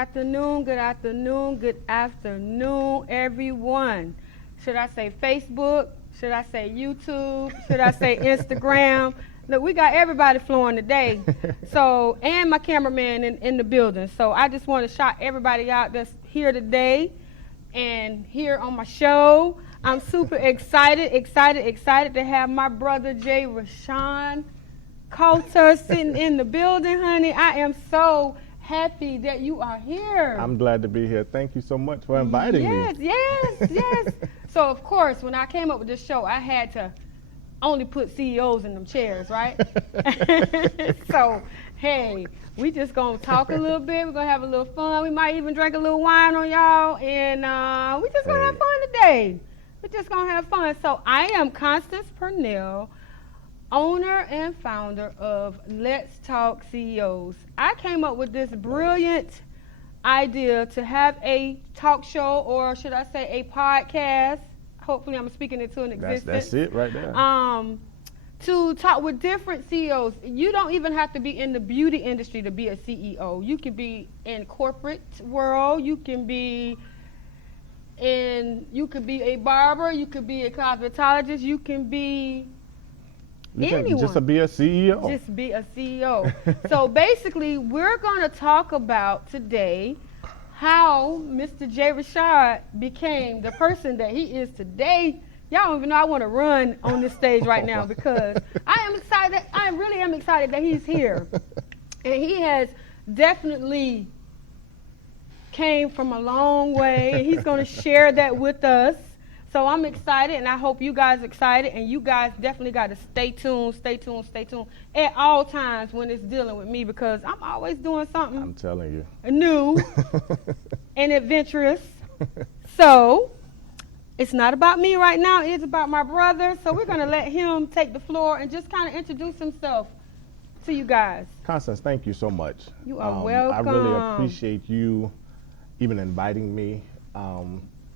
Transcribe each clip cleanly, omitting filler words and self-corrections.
afternoon, good afternoon, good afternoon, everyone. Should I say Facebook? Should I say YouTube? Should I say Instagram? Look, we got everybody flowing today. So, and my cameraman in the building. So I just want to shout everybody out that's here today and here on my show. I'm super excited to have my brother Rashawn Colter sitting in the building, honey. I am so happy that you are here. I'm glad to be here. Thank you so much for inviting me. Yes. So, of course, when I came up with this show, I had to only put CEOs in them chairs, right? So, hey, we just going to talk a little bit. We're going to have a little fun. We might even drink a little wine on y'all. And we just going to have fun today. We're just going to have fun. So, I am Constance Purnell, owner and founder of Let's Talk CEOs. I came up with this brilliant idea to have a talk show, or should I say a podcast. Hopefully I'm speaking it to an existence. That's it right there. To talk with different CEOs. You don't even have to be in the beauty industry to be a CEO. You can be in corporate world. You can be a barber. You could be a cosmetologist. You can be anyone. Just to be a CEO. Just be a CEO. So basically, we're going to talk about today how Mr. Rashawn became the person that he is today. Y'all don't even know I want to run on this stage right now because I am excited. I really am excited that he's here. And he has definitely came from a long way, and he's going to share that with us. So I'm excited, and I hope you guys are excited, and you guys definitely got to stay tuned at all times when it's dealing with me because I'm always doing something. I'm telling you. New and adventurous. So it's not about me right now. It's about my brother. So we're going to let him take the floor and just kind of introduce himself to you guys. Constance, thank you so much. You are welcome. I really appreciate you even inviting me.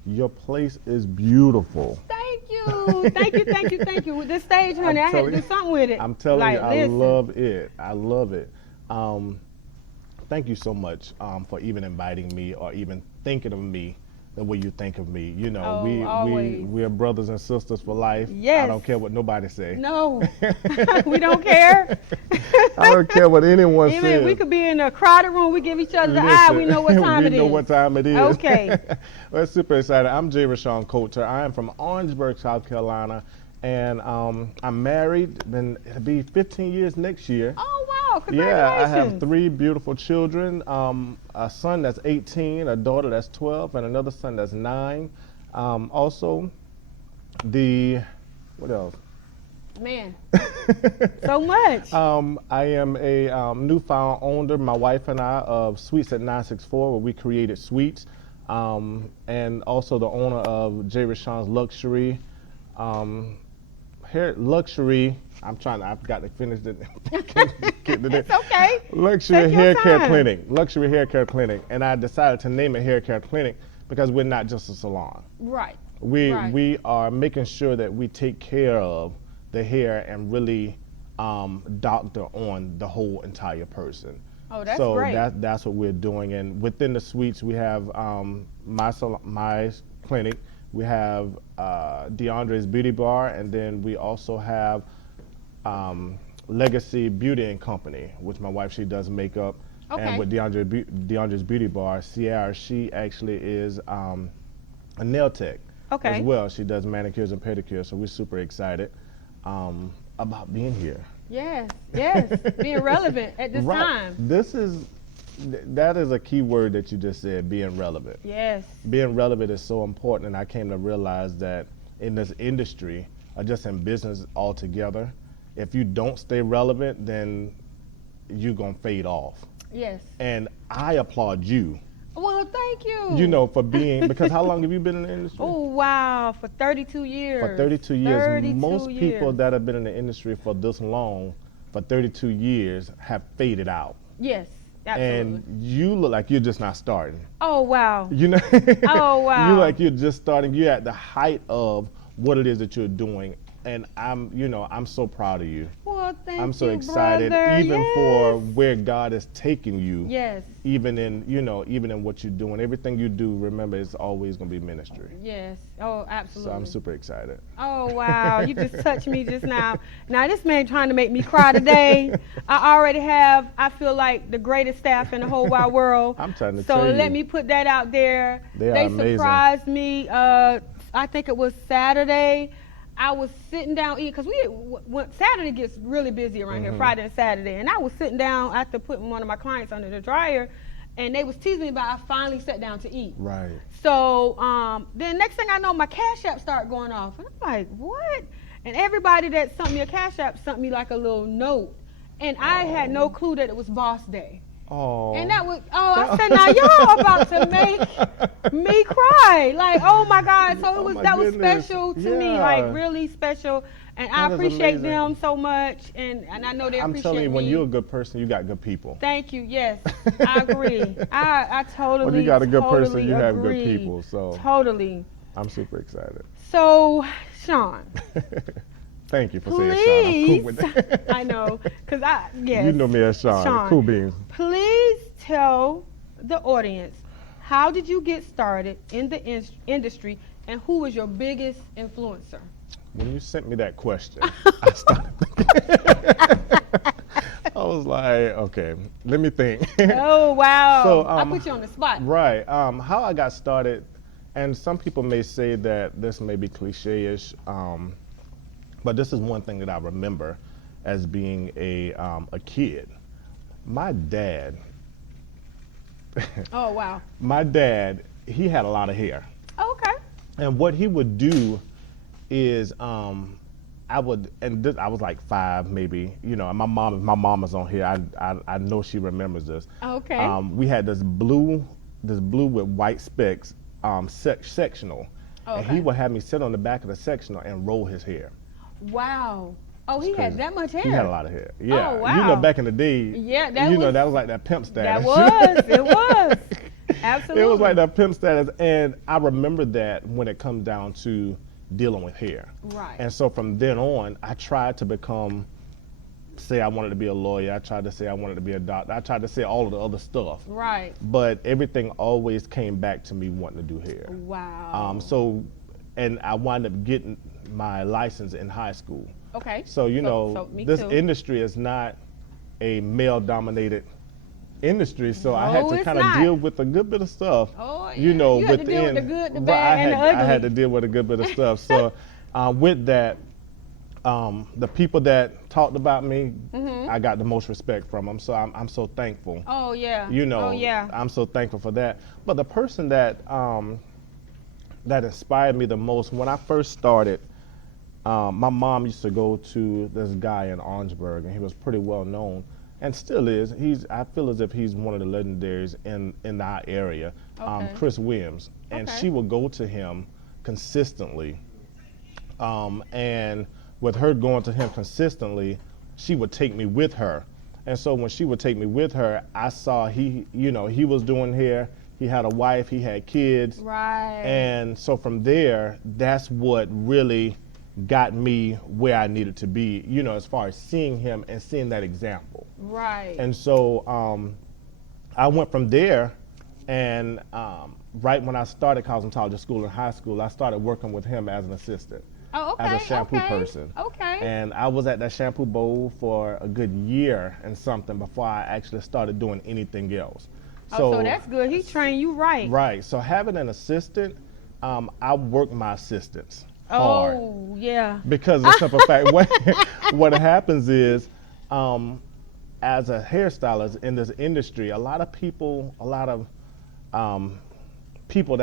Your place is beautiful. Thank you. Thank you. With this stage, honey, I had to do something with it. I'm telling you, I love it. Thank you so much for even inviting me or even thinking of me the way you think of me. You know, we are brothers and sisters for life. Yes. I don't care what nobody say. No, we don't care. I don't care what anyone says. Even we could be in a crowded room. We give each other the eye. We know what time it is. We know what time it is. Okay. Well, super excited. I'm Rashawn Colter. I am from Orangeburg, South Carolina, and I'm married. It'll be 15 years next year. Oh, wow. Congratulations. Yeah, I have 3 beautiful children, a son that's 18, a daughter that's 12, and another son that's 9. Also, what else? Man, so much. I am a newfound owner, my wife and I, of Sweets at 964, where we created sweets, and also the owner of Rashawn's Luxury. Luxury. I've got to finish it. It's okay. Luxury Hair Care Clinic. Luxury Hair Care Clinic. And I decided to name it Hair Care Clinic because we're not just a salon. Right. We are making sure that we take care of the hair and really doctor on the whole entire person. Oh, that's great. So that's what we're doing. And within the suites, we have my clinic. We have DeAndre's Beauty Bar, and then we also have Legacy Beauty and Company, which my wife, she does makeup. Okay. And with DeAndre's Beauty Bar, Sierra, she actually is a nail tech as well. She does manicures and pedicures, so we're super excited about being here. Yes, being relevant at this time. That is a key word that you just said, being relevant. Yes. Being relevant is so important, and I came to realize that in this industry, or just in business altogether, if you don't stay relevant, then you're going to fade off. Yes. And I applaud you. Well, thank you. You know, for being, because how long have you been in the industry? Oh, wow, for 32 years. For 32 years. Most people that have been in the industry for this long, for 32 years, have faded out. Yes. Absolutely. And you look like you're just not starting. Oh, wow. You know? Oh, wow. You look like you're just starting. You're at the height of what it is that you're doing and I'm so proud of you. Well, thank you, I'm so excited, brother. even Yes. for where God is taking you. Yes. Even in what you're doing, everything you do, remember, it's always going to be ministry. Yes. Oh, absolutely. So I'm super excited. Oh, wow. You just touched me just now. Now, this man trying to make me cry today. I already have, I feel like, the greatest staff in the whole wide world. I'm trying to so tell you. let me put that out there. They are amazing. Surprised me. I think it was Saturday. I was sitting down eating, because when Saturday gets really busy around here, Friday and Saturday. And I was sitting down after putting one of my clients under the dryer, and they was teasing me about I finally sat down to eat. Right. So then next thing I know, my Cash App started going off. And I'm like, what? And everybody that sent me a Cash App sent me like a little note. And I had no clue that it was Boss Day. Oh. And that was, I said, now y'all about to make me cry. Like, oh my God. So that was special to me, like really special. And I appreciate them so much. And I know they appreciate me. I'm telling you, when you're a good person, you got good people. Thank you. Yes, I agree. I totally, when you got a good totally person, you have agree. good people. So totally. I'm super excited. So, Sean. Thank you for saying Sean. I'm cool with that. I know, because yes. You know me as Sean. Cool beans. Please tell the audience, how did you get started in the industry, and who was your biggest influencer? When you sent me that question, I started thinking. I was like, okay, let me think. Oh, wow. So, I put you on the spot. Right. How I got started, and some people may say that this may be cliche-ish, but this is one thing that I remember as being a kid. My dad. Oh, wow. My dad, he had a lot of hair. Oh, okay. And what he would do is, I was like 5 maybe, and my mom is on here. I know she remembers this. Okay. We had this blue with white specks, sectional. Okay. And he would have me sit on the back of the sectional and roll his hair. Wow. Oh, he had that much hair? He had a lot of hair. Yeah. Oh, wow. Back in the day, that was like that pimp status. It was. Absolutely. It was like that pimp status. And I remember that when it comes down to dealing with hair. Right. And so from then on, I tried to say I wanted to be a lawyer. I tried to say I wanted to be a doctor. I tried to say all of the other stuff. Right. But everything always came back to me wanting to do hair. Wow. And I wound up getting my license in high school. Okay. So, this too. industry is not a male-dominated industry, so I had to kind of deal with a good bit of stuff. Oh, yeah. You had to deal with the good, the bad, and the ugly. I had to deal with a good bit of stuff. So with that, the people that talked about me, I got the most respect from them. So I'm so thankful. Oh, yeah. Oh, yeah. I'm so thankful for that. But the person that inspired me the most, when I first started, my mom used to go to this guy in Orangeburg, and he was pretty well known, and still is. I feel as if he's one of the legendaries in our area, Chris Williams. And she would go to him consistently. And with her going to him consistently, she would take me with her. And so when she would take me with her, I saw he was doing hair. He had a wife, he had kids. Right. And so from there, that's what really got me where I needed to be, as far as seeing him and seeing that example. Right. And so I went from there, and right when I started cosmetology school in high school, I started working with him as an assistant. Oh, okay. As a shampoo person. Okay. And I was at that shampoo bowl for a good year and something before I actually started doing anything else. So that's good. He trained you right. Right. So having an assistant, I work my assistants hard. Oh, yeah. Because the simple fact, what happens is, as a hairstylist in this industry, a lot of people that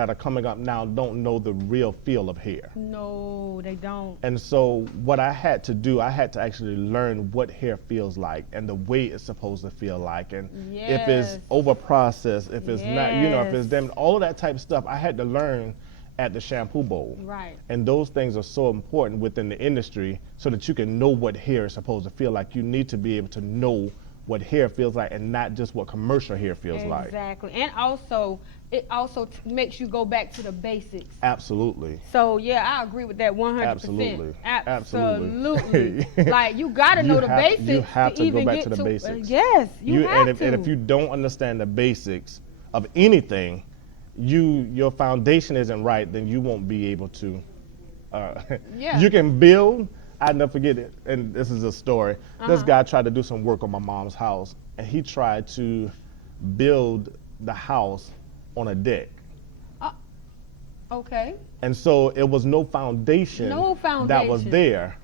are coming up now don't know the real feel of hair. No, they don't. And so what I had to do, I had to actually learn what hair feels like and the way it's supposed to feel like, and if it's over processed, if it's not, if it's damaged, all of that type of stuff I had to learn at the shampoo bowl. Right. And those things are so important within the industry so that you can know what hair is supposed to feel like. You need to be able to know what hair feels like and not just what commercial hair feels like. Exactly. And also, it also makes you go back to the basics. Absolutely. So, yeah, I agree with that 100%. Absolutely. Absolutely. Like, you got to know the basics. You have to even go back get to the basics. Yes, you have to. And if you don't understand the basics of anything, your foundation isn't right, then you won't be able to. You can build. I never forget it, and this is a story. This guy tried to do some work on my mom's house, and he tried to build the house on a deck. Okay. And so it was no foundation that was there.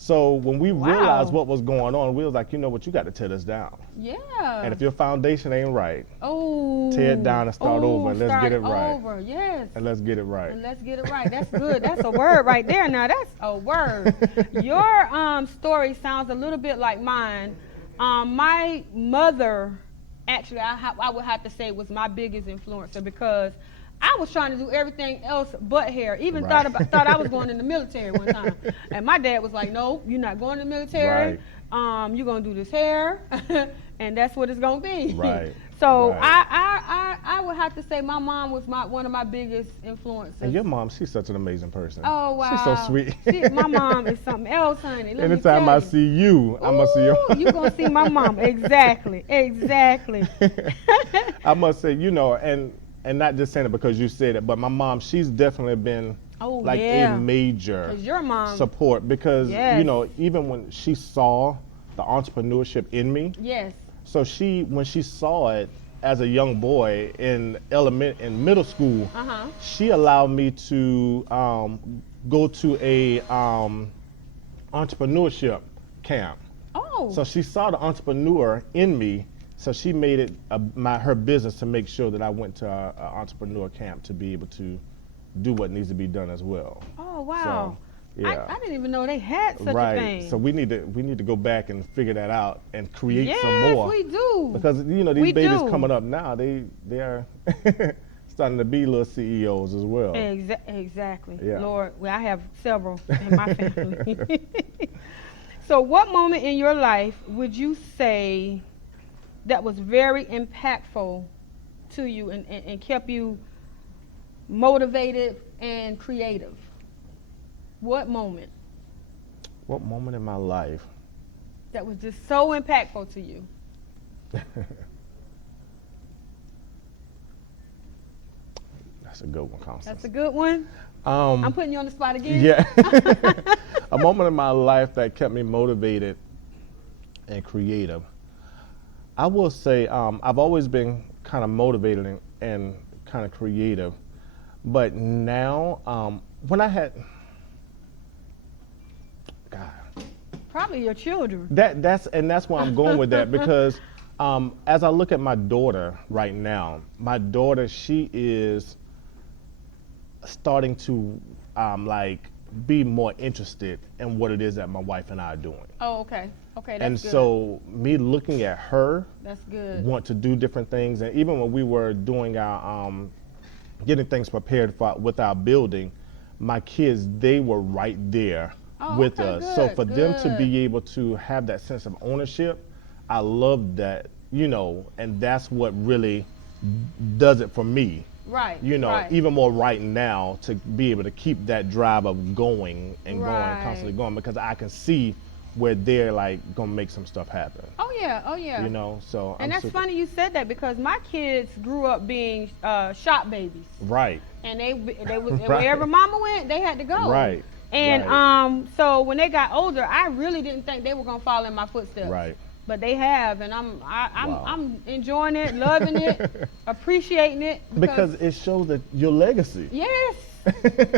So when we realized what was going on, we was like, you know what, you got to tear this down. Yeah. And if your foundation ain't right, tear it down and start over, and let's get it right. Over. Yes. And let's get it right. And let's get it right. That's good. That's a word right there. Now that's a word. Your story sounds a little bit like mine. My mother, actually, I would have to say, was my biggest influencer, because I was trying to do everything else but hair. Even thought I was going in the military one time. And my dad was like, no, you're not going to the military. You're going to do this hair. And that's what it's going to be. Right. So I would have to say my mom was one of my biggest influences. And your mom, she's such an amazing person. Oh, wow. She's so sweet. My mom is something else, honey. Anytime I see you, I'm going to see your you're going to see my mom. Exactly. I must say, and not just saying it because you said it, but my mom, she's definitely been a major support, because even when she saw the entrepreneurship in me, so when she saw it as a young boy in middle school, she allowed me to go to a entrepreneurship camp. So she saw the entrepreneur in me. So she made it her business to make sure that I went to an entrepreneur camp to be able to do what needs to be done as well. Oh, wow. So, yeah. I didn't even know they had such a thing. So we need to go back and figure that out and create some more. Yes, we do. Because these babies coming up now, they are starting to be little CEOs as well. Exactly. Yeah. Lord, I have several in my family. So what moment in your life would you say that was very impactful to you and kept you motivated and creative? What moment? What moment in my life? That was just so impactful to you? That's a good one, Constance. That's a good one? I'm putting you on the spot again? Yeah. A moment in my life that kept me motivated and creative. I will say I've always been kind of motivated and kind of creative, but now when I had, God, probably your children. That's why I'm going with that, because as I look at my daughter right now, she is starting to be more interested in what it is that my wife and I are doing. Oh, okay. Okay, that's and good. So me looking at her, that's good. Want to do different things, and even when we were doing our getting things prepared with our building, my kids, they were right there with us. Good, so for them to be able to have that sense of ownership, I love that, and that's what really does it for me. Right. Even more right now, to be able to keep that drive of going and going, constantly going, because I can see where they're gonna make some stuff happen. Oh yeah. So. And that's funny you said that, because my kids grew up being shop babies. Right. And they wherever mama went, they had to go. Right. And so when they got older, I really didn't think they were gonna follow in my footsteps. Right. But they have, and I'm enjoying it, loving it, appreciating it. Because it shows that your legacy. Yes.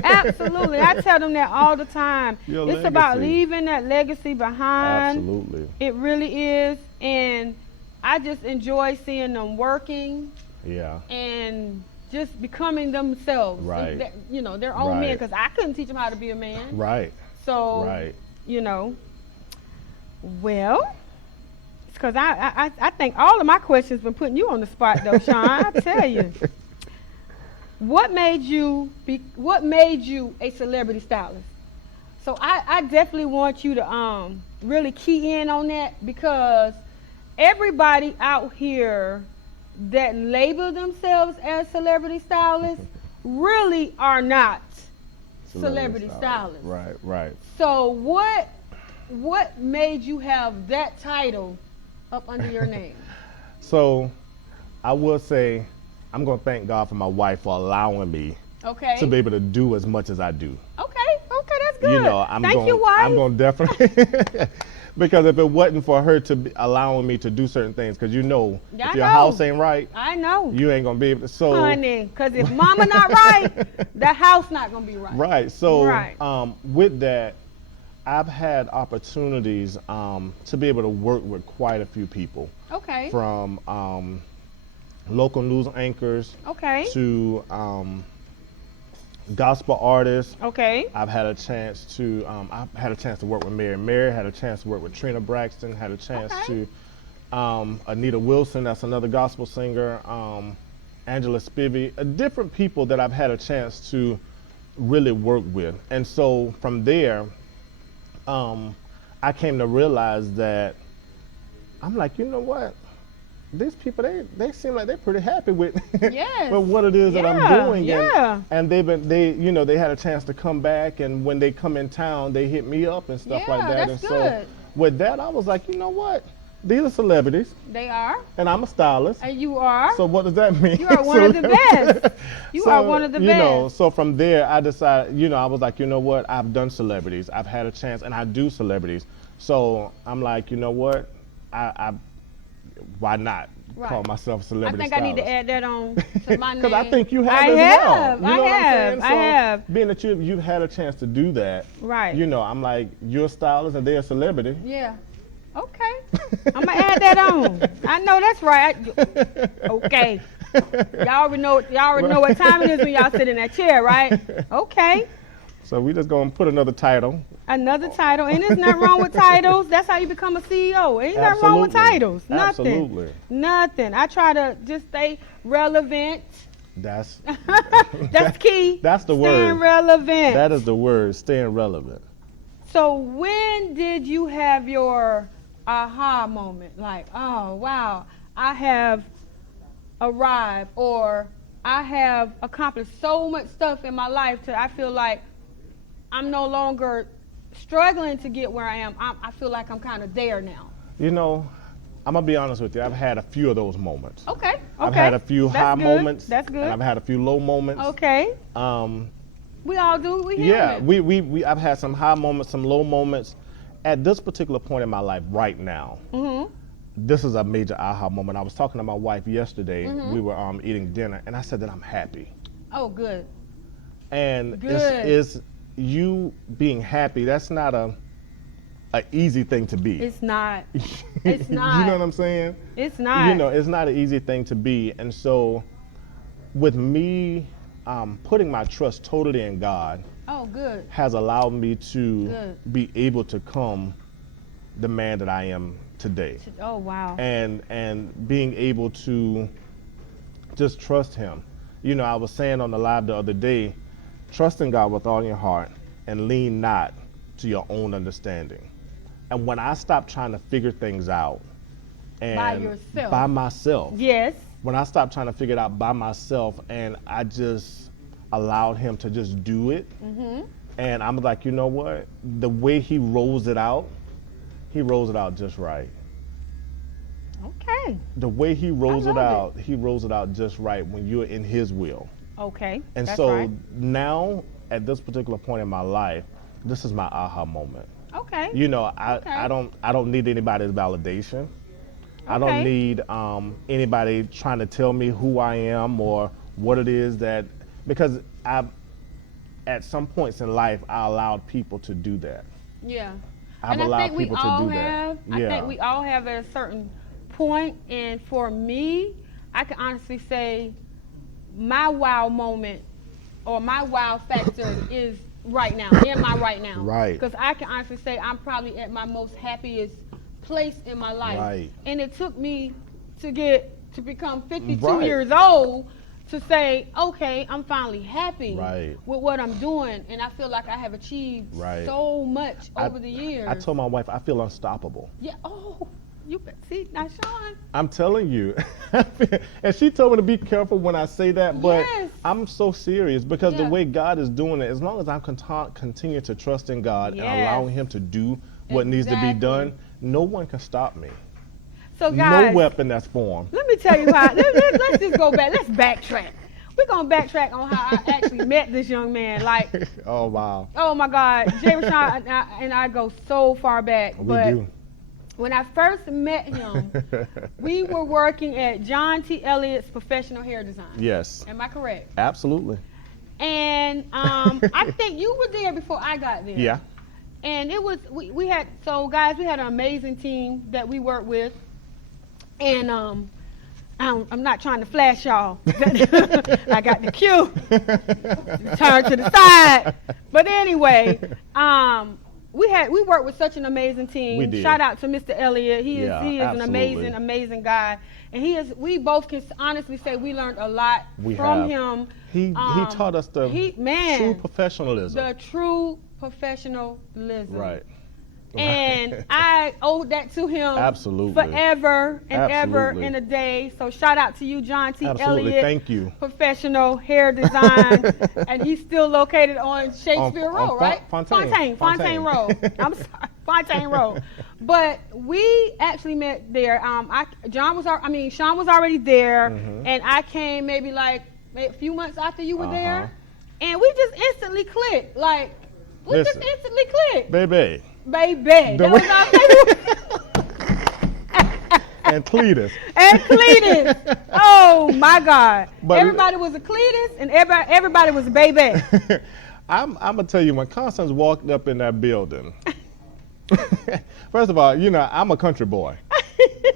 Absolutely. I tell them that all the time. It's about leaving that legacy behind. Absolutely. It really is. And I just enjoy seeing them working. Yeah. And just becoming themselves. Right. Their own men, because I couldn't teach them how to be a man. Right. So, well, because I think all of my questions been putting you on the spot, though, Sean. I tell you. What made you a celebrity stylist? So I definitely want you to really key in on that, because everybody out here that label themselves as celebrity stylists really are not celebrity stylists. Right, right. So what made you have that title up under your name? So I will say I'm going to thank God for my wife for allowing me to be able to do as much as I do. Okay, that's good. You know, Thank you, wife. I'm going to definitely, because if it wasn't for her to be allowing me to do certain things, because if your house ain't right, I know. You ain't going to be able to. So, honey, because if mama not right, the house not going to be right. Right. So with that, I've had opportunities to be able to work with quite a few people. Okay. From local news anchors to gospel artists. Okay. I've had a chance to work with Mary, had a chance to work with Trina Braxton, had a chance to Anita Wilson, that's another gospel singer, Angela Spivey, different people that I've had a chance to really work with. And so from there, I came to realize that I'm like, you know what? These people, they seem like they're pretty happy with, with what it is that I'm doing. Yeah. And they had a chance to come back, and when they come in town, they hit me up and stuff like that. That's and good. So with that, I was like, you know what? These are celebrities. They are. And I'm a stylist. And you are. So what does that mean? You are one of the best. You are one of the best. So from there, I decided, I was like, you know what? I've done celebrities. I've had a chance, and I do celebrities. So I'm like, you know what? Why not call myself a celebrity stylist? I think I need to add that on to my name. Because I think you have as well. You know what I'm saying? I have. Being that you've had a chance to do that, right? I'm like, you're a stylist and they're a celebrity. Yeah. Okay. I'm gonna add that on. I know that's right. Okay. Y'all already know what time it is when y'all sit in that chair, right? Okay. So we just gonna put another title. Another title, and there's nothing wrong with titles. That's how you become a CEO. Ain't nothing wrong with titles. Nothing. Absolutely. Nothing. I try to just stay relevant. That's key. That's the word. Staying relevant. That is the word. Staying relevant. So when did you have your aha moment? Like, oh wow, I have arrived, or I have accomplished so much stuff in my life till I feel like I'm no longer struggling to get where I am. I feel like I'm kind of there now. I'm going to be honest with you. I've had a few of those moments. Okay. I've had a few high moments. That's good. And I've had a few low moments. Okay. We all do. I've had some high moments, some low moments. At this particular point in my life right now, this is a major aha moment. I was talking to my wife yesterday. We were eating dinner, and I said that I'm happy. Oh, good. And it's you being happy. That's not a easy thing to be. It's not. It's not. You know what I'm saying? It's not. It's not an easy thing to be. And so with me putting my trust totally in God, good, has allowed me to be able to become the man that I am today. Oh, wow. And being able to just trust him. I was saying on the live the other day, trust in God with all your heart and lean not to your own understanding. And when I stopped trying to figure things out and by myself. Yes. When I stopped trying to figure it out by myself and I just allowed him to just do it. And I'm like, you know what? The way he rolls it out just right. Okay. The way he rolls it out just right when you're in his will. Okay. And so now, at this particular point in my life, this is my aha moment. Okay. I don't need anybody's validation. I don't need anybody trying to tell me who I am or what it is because at some points in life, I allowed people to do that. Yeah. I've allowed people to do that. I think we all have at a certain point, and for me, I can honestly say my wow moment or my wow factor is right now, right now. Right. Because I can honestly say I'm probably at my most happiest place in my life. Right. And it took me to become 52 years old to say, okay, I'm finally happy with what I'm doing, and I feel like I have achieved so much over the years. I told my wife I feel unstoppable. Yeah. Oh, You see, now Sean. I'm telling you. And she told me to be careful when I say that, but Yes. I'm so serious because the Yeah. way God is doing it, as long as I continue to trust in God and Yes. allowing Him to do what needs to be done, no one can stop me. So guys, No weapon that's formed. let me tell you how. Let's just go back. Let's backtrack. We're gonna backtrack on how I actually met this young man. Like, Oh, wow. oh my God, Jay Rashawn and I go so far back. We but do. when I first met him, we were working at John T. Elliott's Professional Hair Design. Yes. Am I correct? Absolutely. And I think you were there before I got there. Yeah. And it was we had guys, we had an amazing team that we worked with. And I'm not trying to flash y'all. I got the cue. Turn to the side. But anyway, we worked with such an amazing team. We did. Shout out to Mr. Elliott. He is absolutely. an amazing guy. And we both can honestly say we learned a lot from him. He taught us the true professionalism. The true professionalism. Right. And I owe that to him Absolutely. forever and ever Absolutely. and a day. So shout out to you, John T. Absolutely. Elliott. Thank you. Professional hair design. And he's still located on Shakespeare Road, right? Fontaine Road. I'm sorry. Fontaine Road. But we actually met there. Sean was already there. Mm-hmm. And I came maybe like a few months after you were there. And we just instantly clicked. Like, we just instantly clicked. Baby. That was our favorite. And Cletus. And Cletus. Oh my God. But everybody was a Cletus and everybody was a baby. I'm gonna tell you, when Constance walked up in that building, first of all, I'm a country boy.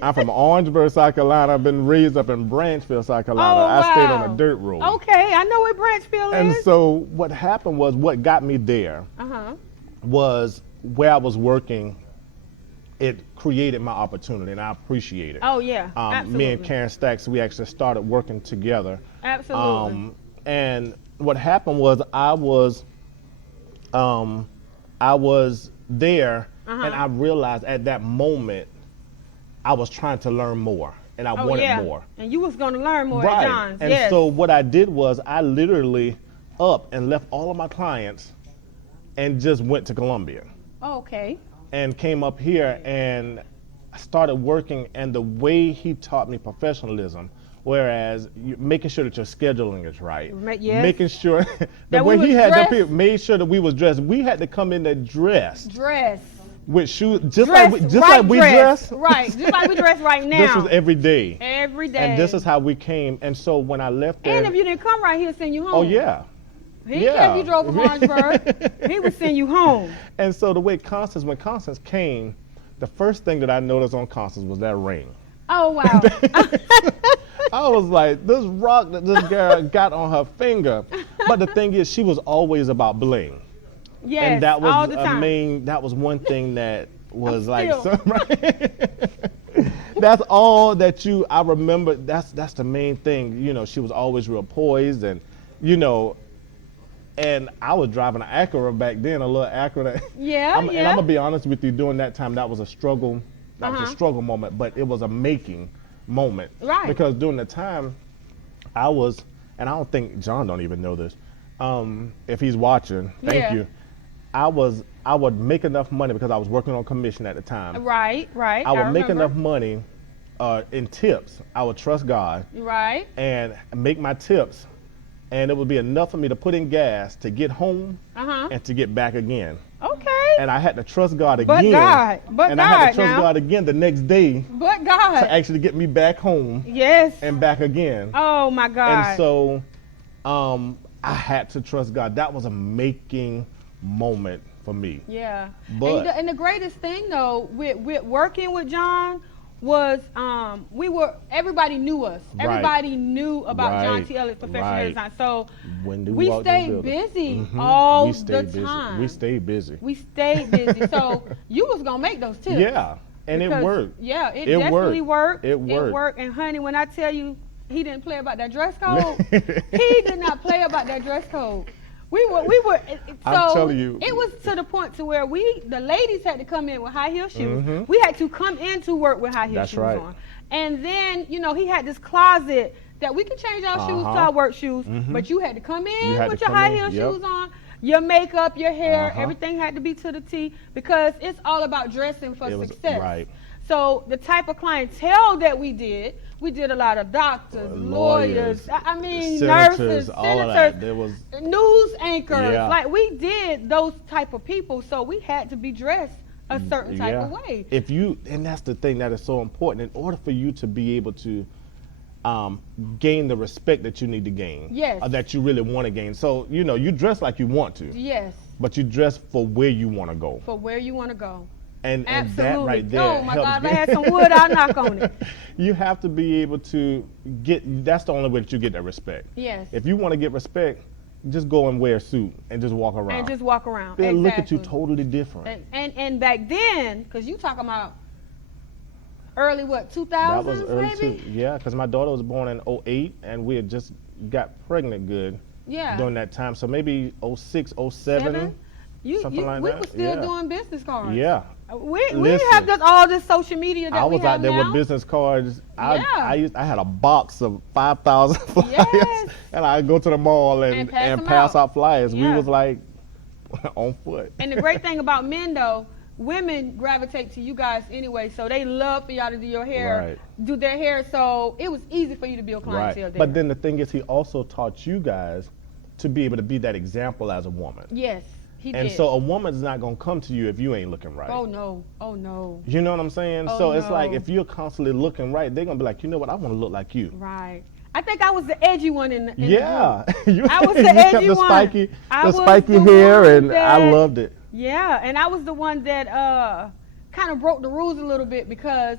I'm from Orangeburg, South Carolina. I've been raised up in Branchville, South Carolina. Oh, wow. I stayed on a dirt road. Okay, I know where Branchville is. And so what happened was, what got me there was where I was working. It created my opportunity, and I appreciate it. Oh yeah, absolutely. Me and Karen Stacks, we actually started working together. Absolutely. And what happened was, I was there, and I realized at that moment I was trying to learn more, and I wanted more. And you was going to learn more Right. at John's. And so what I did was, I literally up and left all of my clients and just went to Columbia. Oh, okay. And came up here and started working, and the way he taught me professionalism, whereas making sure that your scheduling is right, making sure the way he had the people made sure that we was dressed. We had to come in there dressed with shoes, just like we dress. Right, just like we dress right now. This was every day. Every day. And this is how we came. And so when I left there, and if you didn't come right, he'll send you home. Oh yeah. He if you drove from Orangeburg, he would send you home. And so when Constance came, the first thing that I noticed on Constance was that ring. Oh wow. I was like, this rock that this girl got on her finger. But the thing is, she was always about bling. Yes, and that was all the time. That was one thing that was that's all that I remember. That's the main thing. She was always real poised, and and I was driving an Acura back then, a little Acura. And I'm gonna be honest with you, during that time, that was a struggle. That was a struggle moment, but it was a making moment. Right. Because during the time, I was, and I don't think John don't even know this. If he's watching, thank you. I would make enough money because I was working on commission at the time. Right. I would make enough money in tips. I would trust God. Right. And make my tips, and it would be enough for me to put in gas to get home and to get back again. Okay. And I had to trust God again. But God. And I had to trust God again the next day. But God. To actually get me back home. Yes. And back again. Oh my God. And so I had to trust God. That was a making moment for me. Yeah. But and the greatest thing though with working with John was everybody knew us. Right. Everybody knew about John T. Elliott's Professional Design. So we stayed busy all the time. We stayed busy. So you was gonna make those tips. Yeah. And it worked. Yeah, it definitely worked. It worked. And honey, when I tell you he didn't play about that dress code, he did not play about that dress code. we were. I'm So telling you. it was to the point to where the ladies had to come in with high heel shoes. Mm-hmm. We had to come into work with high heel That's shoes right. on. And then, he had this closet that we could change our shoes to our work shoes, but you had to come in with your high heel shoes on. Your makeup, your hair, everything had to be to the T, because it's all about dressing for success. Right. So the type of clientele that we did a lot of doctors, lawyers, senators, nurses, all of that. There was news anchors. Yeah. Like, we did those type of people, so we had to be dressed a certain type of way. And that's the thing that is so important. In order for you to be able to gain the respect that you need to gain, Yes. or that you really want to gain. So, you dress like you want to, Yes, but you dress for where you want to go. for where you want to go. And Absolutely. that right there Oh my helps God, if I had some wood, I'll knock on it. You have to be able to that's the only way that you get that respect. Yes. If you want to get respect, just go and wear a suit and just walk around. And just walk around. They'll look at Exactly. you totally different. And back then, because you talking about early 2000s, That was early maybe? too. Yeah, because my daughter was born in 08 and we had just got pregnant good Yeah. during that time. So maybe 06, 07. Something like we that. were still Yeah. doing business cards. Yeah. We Listen, have just all this social media that I we was have out there now. with business cards. Yeah. I had a box of 5,000 flyers, Yes. and I'd go to the mall and pass them pass out. out flyers. Yeah. We was like on foot. And the great thing about men, though, women gravitate to you guys anyway, so they love for y'all to do your hair, Right. do their hair, so it was easy for you to build clientele Right. there. But then the thing is, he also taught you guys to be able to be that example as a woman. Yes, he And did. so a woman's not going to come to you if you ain't looking right. Oh, no. Oh, no. You know what I'm saying? Oh, So it's like, no. if you're constantly looking right, they're going to be like, you know what, I want to look like you. Right. I think I was the edgy one in the Yeah. group. I was the you kept edgy the one. spiky, I the was spiky the hair, one and I that- loved it. Yeah, and I was the one that kind of broke the rules a little bit, because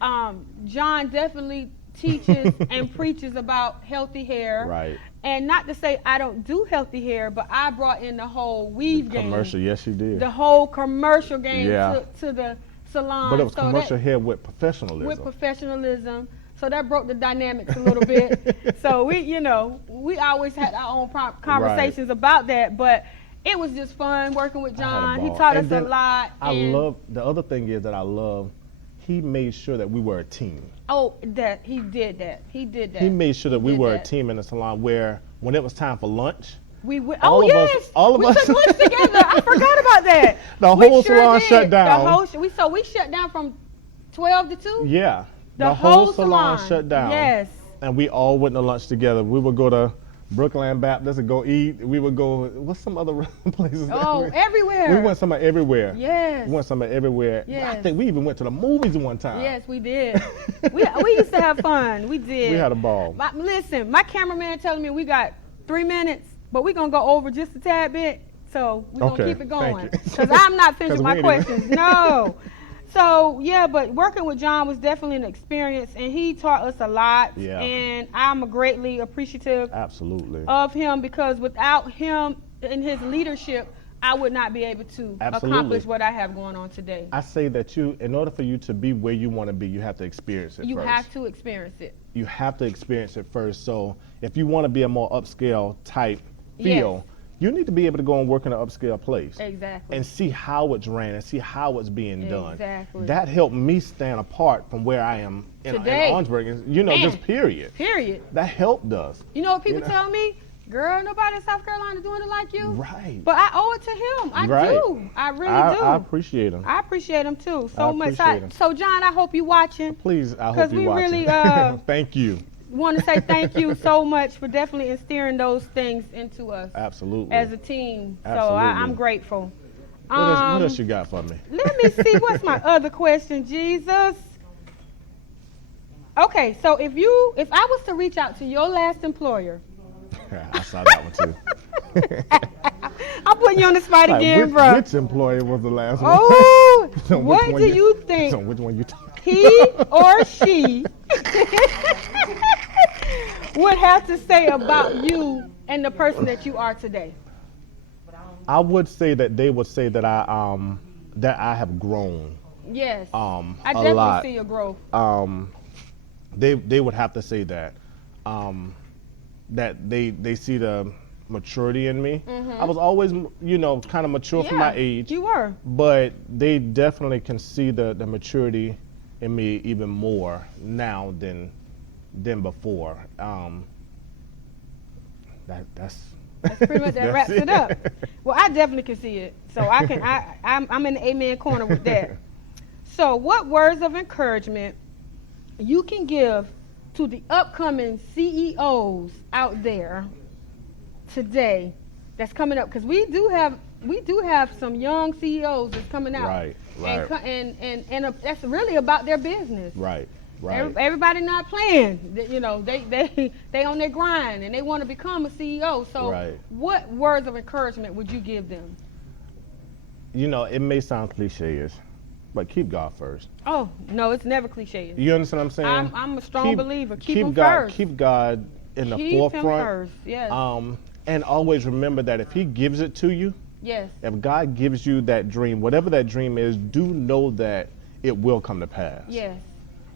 John definitely teaches and preaches about healthy hair. Right. And not to say I don't do healthy hair, but I brought in the whole weave game. Commercial, yes, you did. The whole commercial game Yeah. to the salon. But it was So commercial that- hair with professionalism. with professionalism. So that broke the dynamics a little bit. So we always had our own conversations about that, but it was just fun working with I had a John. He ball. taught And us a then lot. the other thing is that I love, he made sure that we were a team. Oh, he did that. He did that. He made sure that we did were that. a team in the salon, where when it was time for lunch, We went. all Oh of us- yes, all of we us- took lunch together. I forgot about that. The We whole sure salon did. shut down. The whole we shut down from 12 to 2. yeah, The whole salon shut down. Yes. And we all went to lunch together. We would go to Brookland Baptist and go eat. We would go, what's some other places? that Oh, everywhere. We went somewhere everywhere. Yes. We went somewhere everywhere. Yes. I think we even went to the movies one time. Yes, we did. we used to have fun. We did. We had a ball. Listen, my cameraman telling me we got 3 minutes, but we're going to go over just a tad bit. So we're going to Okay, keep it thank going. you. Because I'm not 'Cause finished my we ain't even- questions. No. So, yeah, but working with John was definitely an experience, and he taught us a lot. Yeah. And I'm greatly appreciative Absolutely. of him, because without him and his leadership, I would not be able to Absolutely. accomplish what I have going on today. I say that in order for you to be where you want to be, you have to experience it You first. have to experience it. You have to experience it first. So if you want to be a more upscale type feel, Yes. you need to be able to go and work in an upscale place. Exactly. And see how it's ran and see how it's being done. Exactly. That helped me stand apart from where I am in Today. Orangeburg. And, Man. just period. Period. That helped us. You know what people know? tell me? Girl, nobody in South Carolina doing it like you. Right. But I owe it to him. I Right. do. I really do. I appreciate him. I appreciate him too so I much. appreciate him. So John, I hope you watching. Please, I 'Cause hope you we watching. really, Thank you. Want to say thank you so much for definitely instilling those things into us Absolutely. as a team. So Absolutely. I'm grateful. What else you got for me? Let me see. What's my other question, Jesus? Okay, so if I was to reach out to your last employer, I saw that one too. I'm putting you on the spot Like, again, bro. which employee was the last one? Oh, So which what one do you think So which one you talking? he or she would have to say about you and the person that you are today? I would say that they would say that I have grown. Yes. I I definitely lot. see your growth. They would have to say that that they see maturity in me. I was always, you know, kind of mature for my age. You were. But they definitely can see the maturity in me even more now than before. That's pretty much that wraps it up. Well, I definitely can see it. So I'm in the amen corner with that. So what words of encouragement you can give to the upcoming CEOs out there today that's coming up? Because we do have some young CEOs that's coming out. Right. And that's really about their business. Right. Everybody not playing. You know, they on their grind and they want to become a CEO. So what words of encouragement would you give them? You know, it may sound cliche-ish, but keep God first. Oh, no, it's never cliche. You understand what I'm saying? I'm a strong believer. Keep him God, first. Keep God in the forefront. Keep him first, yes. And always remember that if he gives it to you, yes. If God gives you that dream, whatever that dream is, do know that it will come to pass. Yes.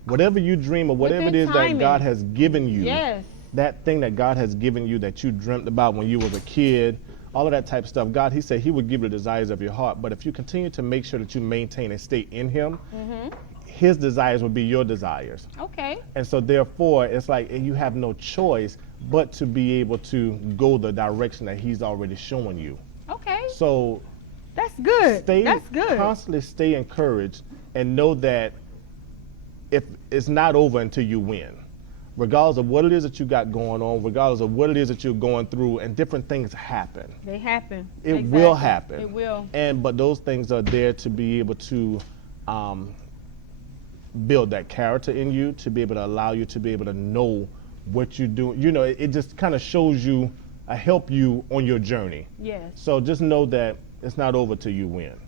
Whatever you dream or whatever it is that God has given you, yes. that thing that God has given you that you dreamt about when you was a kid, all of that type of stuff, God, he said he would give you the desires of your heart. But if you continue to make sure that you maintain and stay in him, his desires will be your desires. Okay. And so therefore, it's like you have no choice but to be able to go the direction that he's already showing you. Okay. So that's good. That's good. Constantly stay encouraged and know that if it's not over until you win. Regardless of what it is that you got going on, regardless of what it is that you're going through, and different things happen. They happen. It will happen. It will. But those things are there to be able to build that character in you, to be able to allow you to be able to know what you do. You know, it just kind of shows you, help you on your journey. Yes. So just know that it's not over till you win.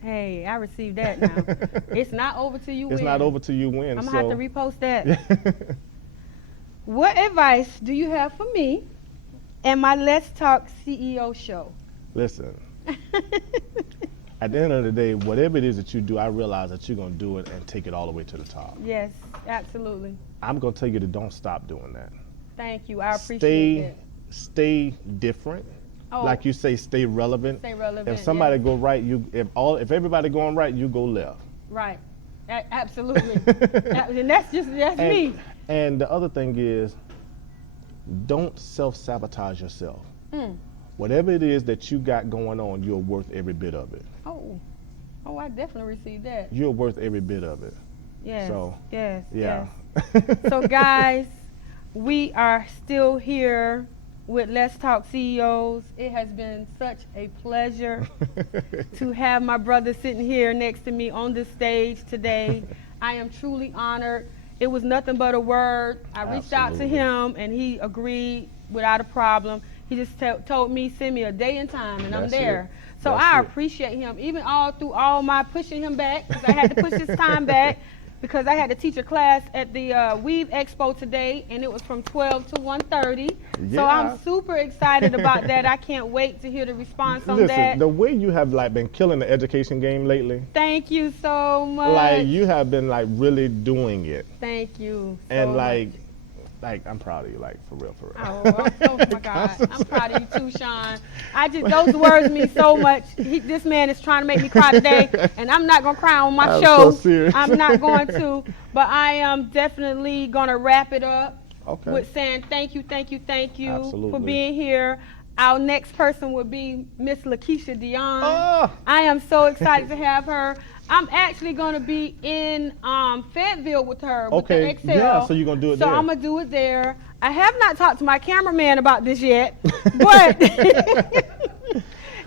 Hey, I received that now. It's not over till you win. It's not over till you win. I'm going to have to repost that. What advice do you have for me and my Let's Talk CEO show? Listen, at the end of the day, whatever it is that you do, I realize that you're going to do it and take it all the way to the top. Yes, absolutely. I'm going to tell you to don't stop doing that. Thank you. I appreciate it. Stay different. Oh. Like you say, stay relevant. Stay relevant. If somebody go right, if everybody going right, you go left. Right. Absolutely. And that's me. And the other thing is, don't self-sabotage yourself. Whatever it is that you got going on, you're worth every bit of it. Oh, I definitely received that. You're worth every bit of it. Yes. So, yes. Yeah. Yes. So guys, we are still here with Let's Talk CEOs. It has been such a pleasure to have my brother sitting here next to me on the stage today. I am truly honored. It was nothing but a word. I reached out to him and he agreed without a problem. He just told me, send me a day and time, and I'm there. So I appreciate him, even through all my pushing him back, because I had to push his time back, because I had to teach a class at the Weave Expo today, and it was from 12 to 1:30. Yeah. So I'm super excited about that. I can't wait to hear the response on that. The way you have been killing the education game lately. Thank you so much. Like you have been really doing it. Thank you. And I'm proud of you, for real. Oh my God. I'm proud of you too, Sean. Those words mean so much. This man is trying to make me cry today, and I'm not going to cry on my show. So serious. I'm not going to, but I am definitely going to wrap it up with saying thank you Absolutely. for being here. Our next person would be Miss Lakeisha Dion. Oh. I am so excited to have her. I'm actually going to be in Fayetteville with her with the Excel. Yeah, so you're going to do it there. So I'm going to do it there. I have not talked to my cameraman about this yet, but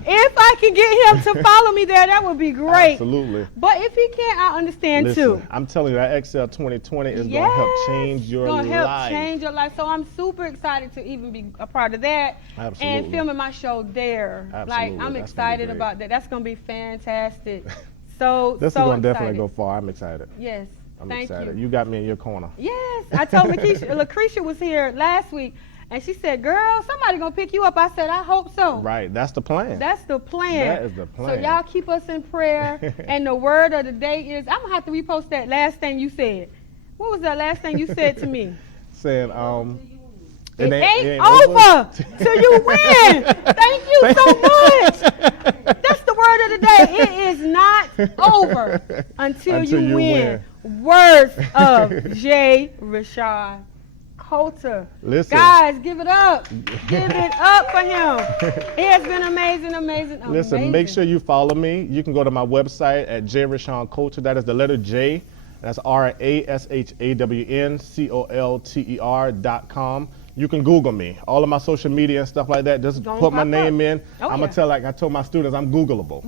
if I can get him to follow me there, that would be great. Absolutely. But if he can't, I understand too. I'm telling you, that Excel 2020 is going to help change your life. It's going to help change your life. So I'm super excited to even be a part of that. Absolutely. And filming my show there. Absolutely. I'm excited about that. That's going to be fantastic. So this is going to definitely go far. I'm excited. Yes. I'm excited. You got me in your corner. Yes. I told Lucretia was here last week, and she said, girl, somebody going to pick you up. I said, I hope so. Right. That's the plan. That's the plan. That is the plan. So y'all keep us in prayer. And the word of the day is, I'm going to have to repost that last thing you said. What was that last thing you said to me? Saying, It ain't over till you win. Thank you so much. That's the word of the day. It is not over until you win. Words of J. Rashawn Colter. Listen. Guys, give it up. Give it up for him. It has been amazing. Listen, make sure you follow me. You can go to my website at Rashawn Colter. That is the letter J. That's RASHAWNCOLTER.com. You can Google me. All of my social media and stuff like that. Just put my name in. I'm going to tell, like I told my students, I'm Googleable.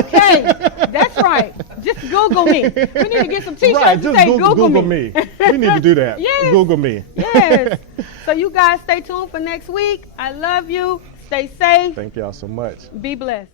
Okay, that's right. Just Google me. We need to get some t-shirts right, to say Google me. We need to do that. Yes. Google me. Yes. So you guys stay tuned for next week. I love you. Stay safe. Thank y'all so much. Be blessed.